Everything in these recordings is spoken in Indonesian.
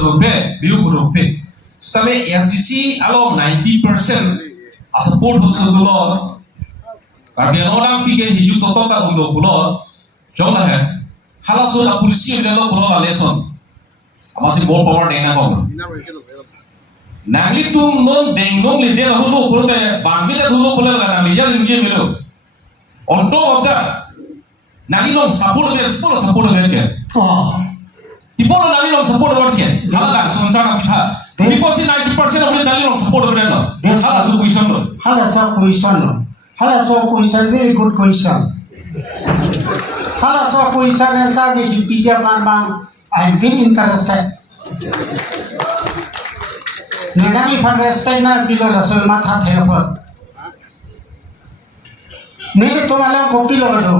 rupe biru rupe sabe SDC alom 90% support hoso dolo karbian orang pike hiju toto ta undo bulo jonda hai halaso la polisi de lo bulo la lesson amasi more power dena ko nangli tum non dengdong li de lo bulo te bangbi de dulo bulo la nangli ja linje melo on top of that nangli non support de bulo support de ke Ipolo nali long support road ke hala sunchana pitha before 90% of nali long support road no hala su question no hala so question very good question hala so question answer the pizza pan bang I am very interested nenami fan respect na bilo la so matha the pa nele tomala ko pilo do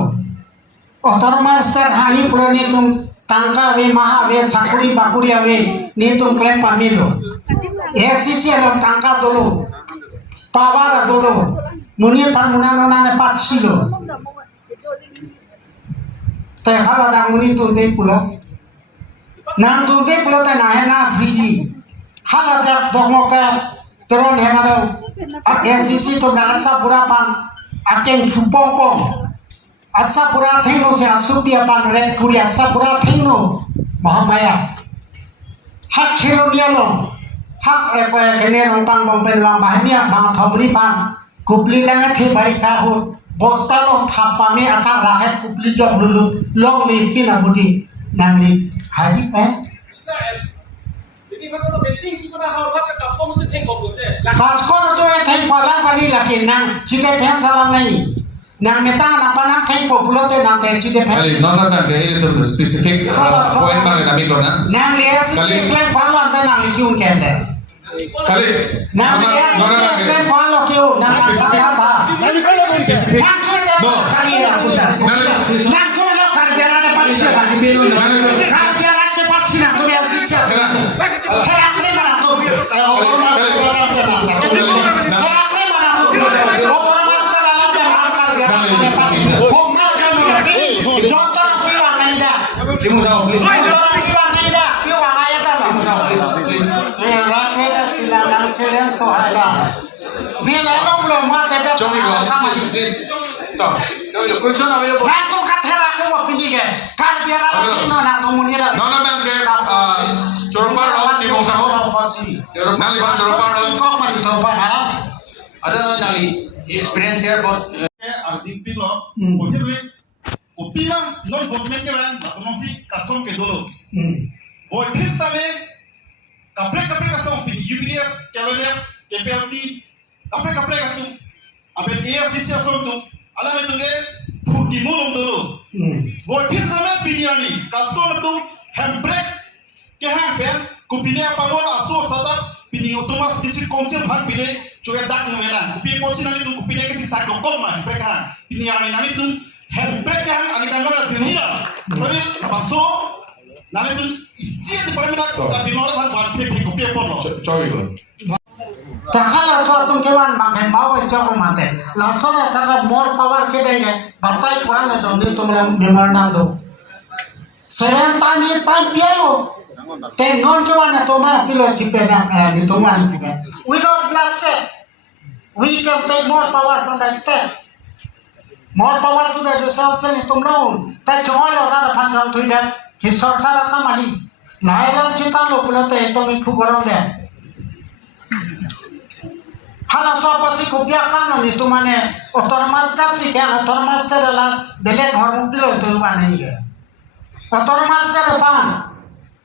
otor master hani purani tum tangka we maha we sakuri bakuri we ni tum klem pamilo SCC alam tangka dulu pawara dulu munir pan munana ne patsilo te hala da muni tum de pulo nang tum de pulo ta na na biji hala da domoka teron hemado SCC to na sa burapan aken chupong asa pura thengno se asupia pan red kuri asa pura thengno mahamaya hak khero dialo hak epa kene rompang bompen lang bahania bang thomri pan kupli lang the bari ta hu bosta lo thapa me ata rahet kupli jom lulu long le pina buti nangli haji pe kaskon to e theng palang bali lakin nang chike pen salam nahi nang meta napa nang kai populo te nang te chide pe kali no ke itu specific point bang kami ko na nang les klem palo ante nang likiun kende kali nang les klem palo keu nang sakta tha kali na puta nang ko lo karbiara de patsi kali biru karbiara ke patsi na to ya sisya kera kle mana to or mas kera kle mana to or mas Jotor piwa naida. Timu sao please. Jotor piwa naida. Piwa ngaya ta. Timu sao please. Rakhe ka silang chelen sohala. Dia lalu belum mati bet. Jogi ko please. Stop. Jogi question available. Aku kathera aku mau pilih ke. Kan biar aku no na tumunira. No bang ke chorupar ro timu sao. Nali bang chorupar ro. Kok mari to pa ha. Ada nali experience here but Ardim pilo, oke upila non government ke ban, atau si custom ke dulu. Boy kris tame, kapre custom pini UPDS, KLF, KPLT, kapre katu, abe AFCC custom tu, alam itu ke purki mulung dulu. Boy kris tame pini ani, custom tu handbrake ke handbrake, kupini apa gol aso sata pini otomas district council ban pini cuy dak nuelan kupi posi nani tu kupi ke siksa dokong mah mereka pini yang nani tu handbrake yang ani tanggal la dunia sabil abangso nani tu isi di permena tapi nor ban pini kupi pono coy ko. Takhala suatu kewan makan bawa jauh mate. Langsung ada more power ke denge. Batai kuan la jomni tu memang nando. Seven time pialo. Tengon kewan atau mah pilo cipena di tuman. Without bloodshed, we can take more power from the state. More power to the resources itu naun. Tapi cuma orang pancang tu ida kisah sara kamali. Nailam cita lo pulau te itu miku gorong deh. Hala sopa si kopiak kan itu mana otomas sih kan otomas adalah delek hormon pilo itu mana ini. Otomas depan.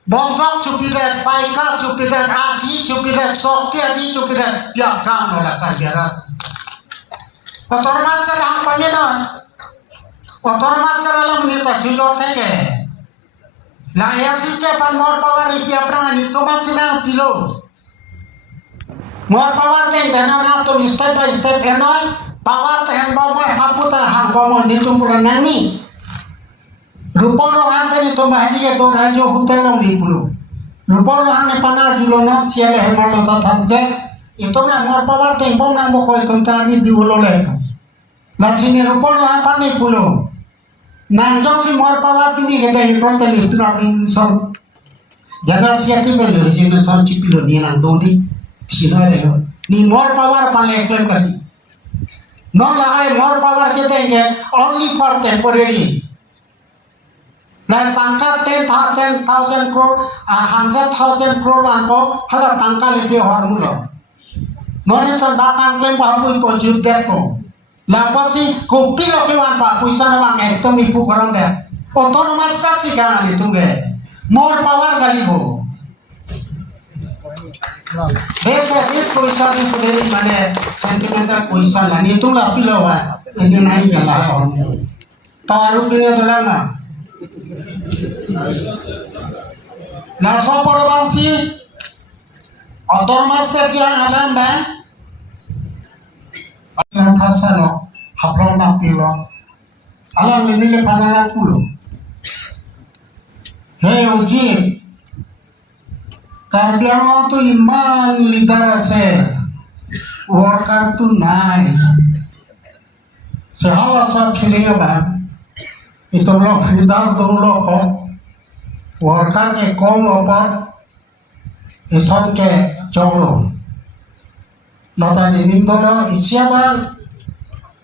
Bongkok cupiret, paika cupiret, adi cupiret, sokti adi cupiret, ya kamu lah karjara. Otor masalah apa ni na? Otor masalah lah menita jujur tege. Lah ya si siapa more power ipia perang itu masih na pilo. More power teng tanah na tu step by step enoi, power teng bawa haputa hang bawa ni tu bulan nani. Rupol rohan pe ni to bahani ke to rajo hutelong di pulu. Rupol rohan ne panar julona siale hemalo ta thanje. Itu na mor pawar tempong nang bokoi kontani di ulole. La sini rupol rohan pa ni pulu. Nang jong si mor pawar pini ke dai konten itu na son. Jangan siapa pun regional sound cipilo ni nang doni tidak ada. Ni more power paling klaim kali. Non lagai more power kita ini only for temporary. Nah tangka 10,000 crore, 100,000 crore angko, hada tangka lebih orang mula. Non itu bahkan klaim bahawa ibu juta ko. Lepas si kopi lagi wan pak, puisa namang itu ibu korang deh. Otonomas saksi kan itu ge. More power kali bo. Desa ini puisa ni sendiri mana sentimental puisa lah. Ni tu lah pilawan. Ini naik jalan orang. Taruh dia dalam lah. Laso porbansi otonomas sekian alam bang. Alam khasa lo, haplong nak pilo. Alam ini le panana pulo. Hei uji, kardiamo tu iman lidar se, worker tu nai. Sehala sa feeling apa? Itu lo lidar tu lo ko, worker ke kom apa? Ison ke jolo. Lata ini dolo isiaban,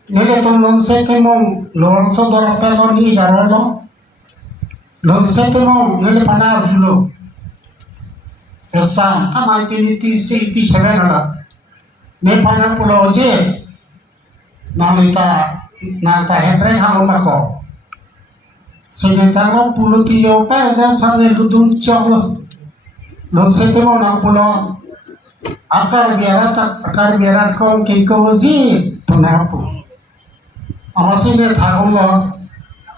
nile tu non se temong lonso dolo pelo ni garolo. Lalu saya tengok nilai panar dulu. Esam kan 1987 ada. Nilai panar pulau je. Nalita hebreng halo mako. Sementara pulau tiga dan sana duduk jauh. Lalu saya tengok nang pulau akar biarat kau kiko je penapu. Amasih dia thagong lo.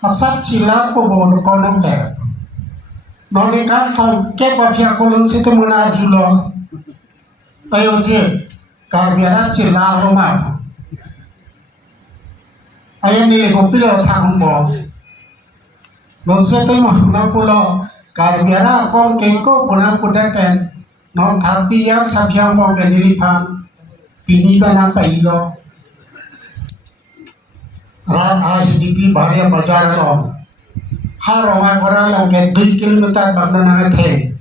Asap cila pobon kolom ke, nolikan thong ke papia kolom situ munar julo, ayo je, karbiara cila loma, ayo nilai kopilo thang bo, non situ mah napulo karbiara kong keko punar pudak pen, non thati ya sabiang bo ke nilipan, pini ka nang pailo. Rat IDP bahaya bajar lo, har orang orang yang ke 2 kilometer bagna nate,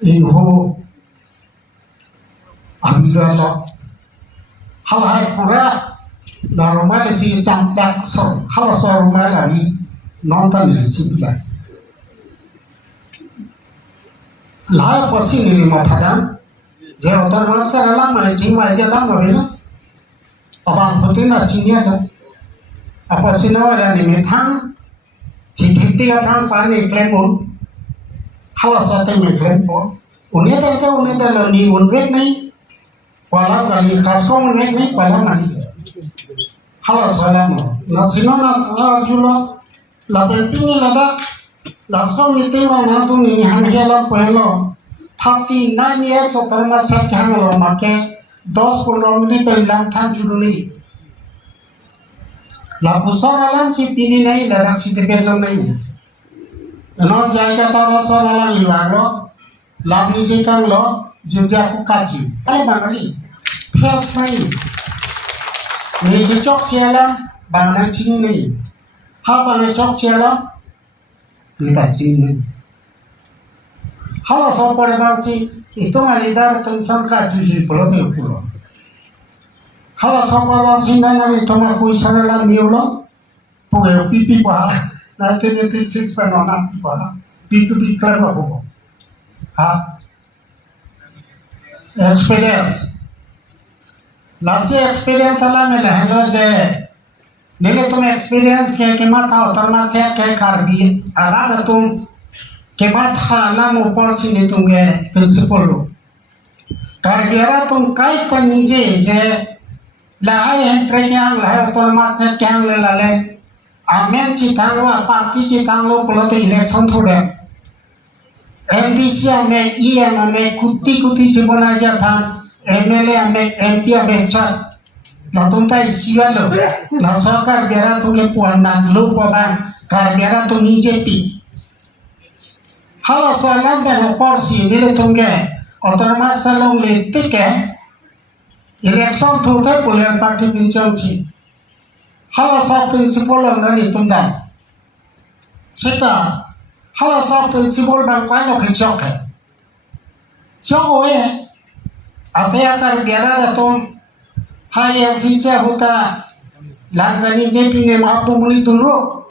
inho, ambil lo, hal hai pura, darumah desi campak so, hal so rumah lagi, nonton di sini lah. Lah pasti ni lima padam, jauh termasuk dalam macam aja dalam mana, abang putih nasinya ada. Apa sih nama dan ini thang, citi thang pani klaim halas satu klaim unik dah ni unik ni, walau kali kaskon unik ni, walau mani, halas walau nasi mana halas jual, lapen pini lada, langsung itu mana tu ni hanya pehlo, 39 years otor masa kehang lo make 10-15 menit pelang thang jual ni. Lapusor alam si tini nahi ladak si tepelong nahi. Enok jaga taro sor alam liwalo, lap nisi kang lo, juja aku kaji. Kali bangali, pes nahi. Ni kicok cialam, bangang cini nahi. Hapa ngecok cialam, ni kaji nahi. Halo sopor bangsi, itu ngalidar tensang kaji di pulau ke pulau. Halo sama sinda nami toma kuisana la miulo, punya pipi pala, nanti 96 penona pala, pipi kerja bobo, ha, experience, nasi experience ala mela hello je, nile तुम experience के मत आओ तरमा से के कर भी, आला तुम के मत खाना ऊपर से नहीं तुम्हे principle कर बियारा तुम कई तनीजे जे Lahai yang prekyang lahai otonomas net kyang le lale amen citang lo parti citang lo pelote election thode MDC ame EM ame kuti cibon aja pan MLA ame MP ame chat la tunta isiwa lo la sokar biara tu ke puana lo paban kar biara tu nijepi halo soalan bela porsi nile tungge otonomas salong le tike election thode political party bincang ci halo sa principal ngani tungdan sita halo sa principal bang kai lo kecok Coba apa yang akan biara datang hai sisa huta langani je pine mapu muli dulu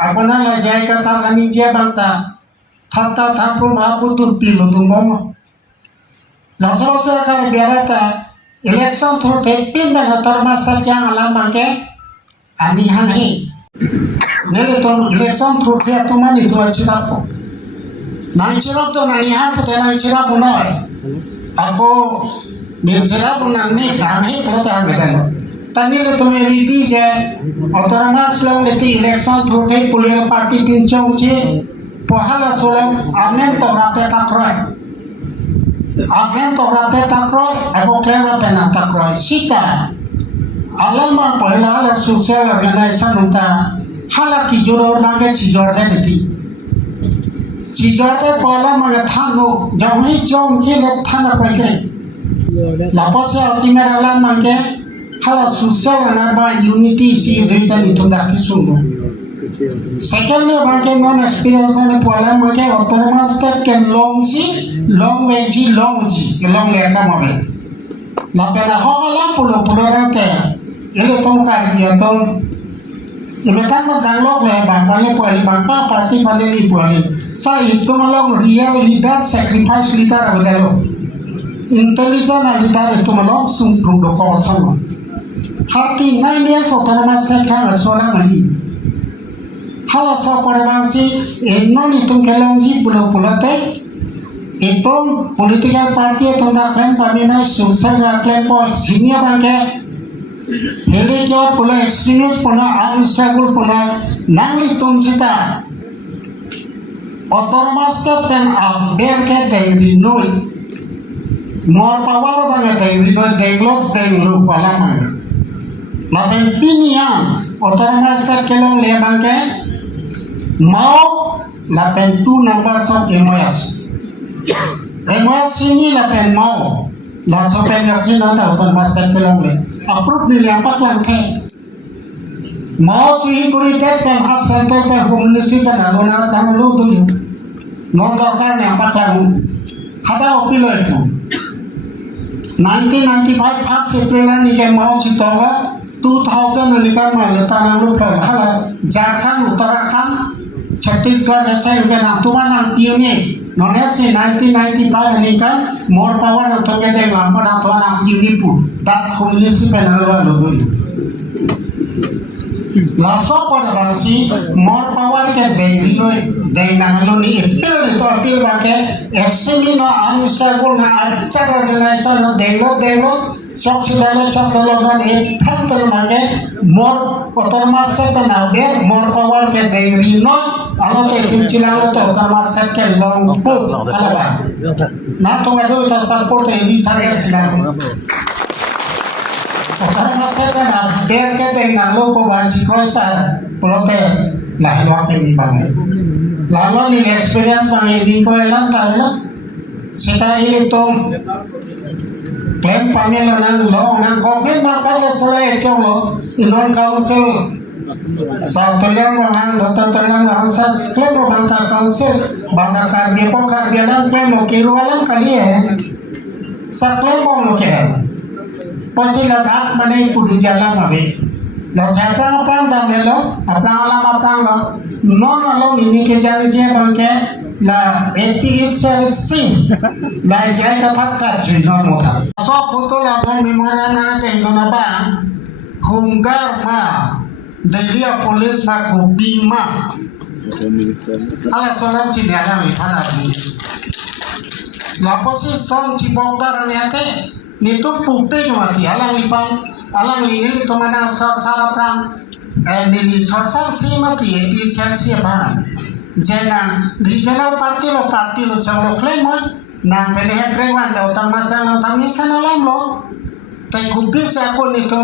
apana la jai kata langani je banta thata thapu mapu tu pilu tu momo la sosa akan biara ta election through tepin na termasuk yang alam mangke ani hanhi nele to election through dia tu mani tu chirapo nang chirap to nani ha pute nang chirap noi Ako bicara punang ni kami pelita medan. Tani le tu meriti je otonomas long leti election through political party pincong je pohala solam amen to rape takroy. Amen to rape takroy. Ako klaim rape na takroy. Sita alam ma pohela ala social organization unta hala ki joror mange chijor de leti. Cijarte pola mga thano jami chong ke le thana pake lapase ultimate ala mange hala social anarba unity si rita litunda kisuno second me mange non experience mane pola mange autonomous state ke long way long le kamabe la pela hola pulo rate ele tong kar dia tong Imetan madanglo le bangpale poli bangpa parti pale li poli sa itu malam real leader sacrifice leader abdalo intelligent leader itu malam sungguh doko sama 39 years autonomous state kan asola mali hala so korbansi non itu kelongji pulo-pulote itu political party itu ndak plan pamina social plan pol senior bangke hele kyo pula extremist pula unstable pula nangli tungsita autonomous ka pen ber ke tengri noi more power bang tengri noi develop tenglu pala mang lapen pinian autonomous ka kelong le bang ke mau lapen 2 numbers of MOS ini lapen mau la sopen yaksi nanda autonomous ka kelong le approve ni lampat langke mau sui kuritet pen hak center pen komunisi pen alona tanglu tu non dokar lampat lang hada opilo itu 1995 hak April ni ke mau citawa 2000 nikah malah tanglu per hala Jharkhand Uttarakhand Chhattisgarh ऐसा युगे ना तुम्हारा पीएमए नॉने से 1995 निकल more power तो के दे लापर आपला पीएमए पु दात कोलिसी पे नलवा लोगोई लासो पर बासी मोर पावर के दे नालो नी अपील बाके एक्चुअली नो अनस्टेबल ना अच्छा ऑर्गेनाइजेशन नो देवो sok cilala sok dologan fan per mange mor autonomous set na ber mor power ke dengri no alo te tim cilala to autonomous set ke long pu alaba na to ngado ta support e di sare silang autonomous set na ber ke deng na lo ko banchi krosa prote la helo ke ni bangai lalo ni experience bangai di ko elang ta lo seta ile to Klaim pamela nang lo nang komen na pala sore cholo inon council sa pelang nang dotanang nang sa klaim bangka council bangka karbi nang klaim mo kirualan kali sa klaim mo ke pachila dak mane pudi jala mabe la satra apang damelo apang alam apang lo non alo ini ke jari je bangke la AP itself sin la jai ka thak jui no mo tha so photo la bang memora na te na ba hungar ma delia police ma ko bima ala solam si dia mi thana ni la posi son chi bongdar ni ate ni to pute ma ti ala mi pang ala mi ni to mana sara pram ni sorsa si ma ti AP itself si ba jena regional party lo chalo claim na pele prewan da utamasa no tamisa no lamlo tai kubi sa ko nito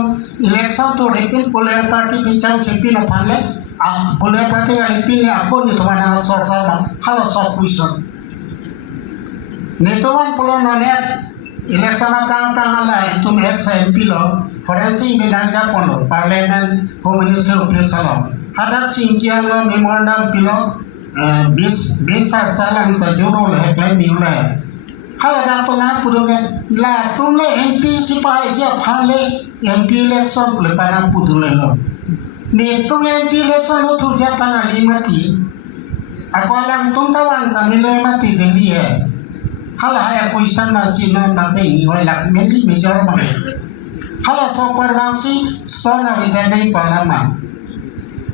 election to repin political party pinchang chepi na phale a political party repin ne ako nito mana sorsa ba halo so question nito man polo no net election na tang ala itu me MP lo forensic binanja pono parliament community official hadap chingkiang lo memorandum pilo 20 साल हम तो जोड़ो ले प्ले मिले kalau dah tu nak pudukan lah tu le MP siapa aja phale MP election boleh pada pudukan lo ni tu le MP election lo tu dia pada mati aku alam tu tawan kami lo mati deli kalau ayah kuisan masih nak ini olak meli mejar mana kalau sopar bangsi sona vidai parama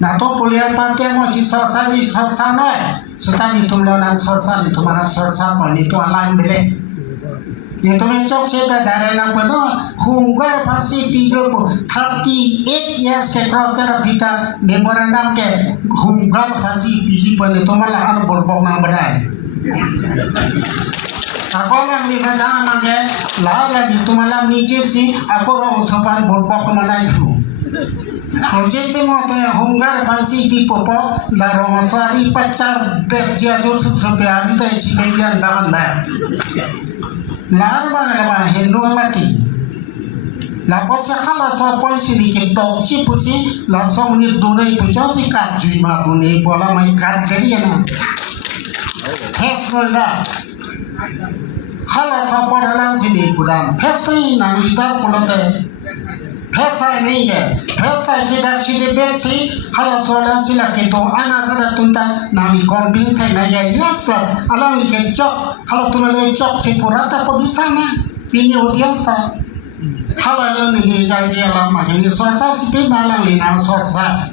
na to pulian partai mau sorsa di sorsa noy setan itu lonan sorsa itu mana sorsa pun itu alam bele itu mencok seda dari nang penuh hunggar pasti pijol 38 years ke cross terapita memorandum ke hunggar pasti biji pun itu malah anu berbok nang bedai aku yang lihat nang ke lah itu malam nije sih aku orang sopan berbok mana itu Project mo to hunggar pansi di popo la romasari pacar dep jia jor supaya kita cipegian bangan ba la ba henu mati la posa khala so pon sedikit dok si pusi la song ni donai pujo si kat jui ma bune bola mai kat kali na hex golda khala so pon alam sini pudam pesi nang lidar pulote Pesai ni ke, pesai sidak sidik besi, kalau soalan sila kita anak ada tunta nami konbin saya naya yes lah, alam ni kencok, kalau tu lalu cok cepurata pebisa na, ini odiasa, kalau yang ni janji alam macam ni sorsa sipi malang ni nang sorsa,